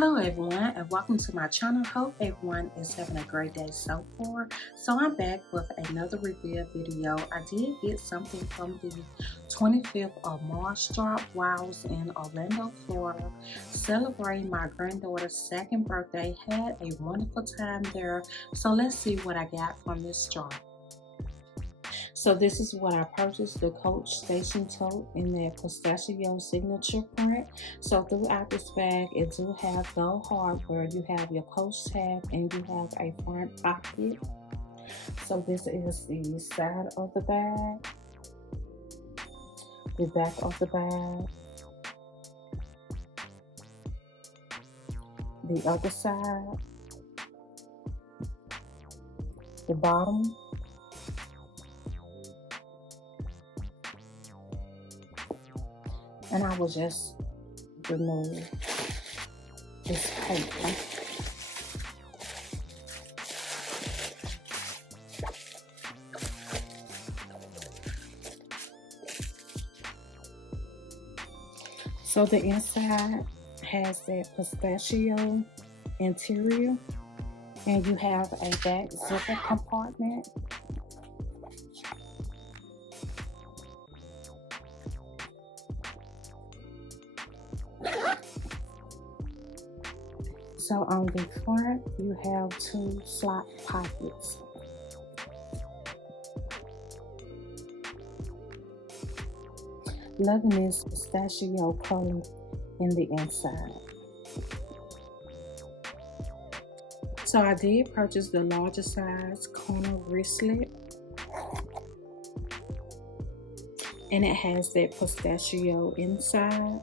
Hello everyone and welcome to my channel. Hope everyone is having a great day so far. So I'm back with another review video. I did get something from the 25th of March drop while I was in Orlando, Florida, celebrating my granddaughter's second birthday. Had a wonderful time there. So let's see what I got from this drop. So this is what I purchased, the Coach Station Tote in their Pistachio signature print. So throughout this bag, it do have gold hardware. You have your Coach tag and you have a front pocket. So this is the side of the bag, the back of the bag, the other side, the bottom, and I will just remove this paper. So the inside has that pistachio interior, and you have a back zipper compartment. So on the front, you have two slot pockets. Loving this pistachio color in the inside. So I did purchase the larger size corner wristlet, and it has that pistachio inside.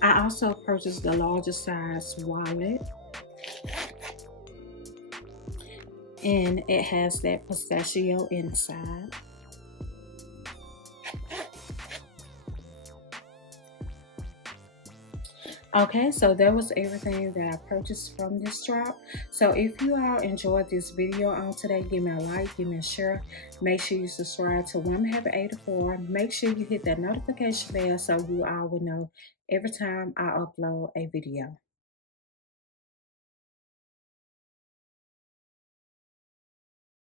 I also purchased the larger size wallet, and it has that pistachio inside. Okay, so that was everything that I purchased from this drop. So if you all enjoyed this video on today, give me a like, give me a share. Make sure you subscribe to Woman Happy 84. Make sure you hit that notification bell so you all will know every time I upload a video.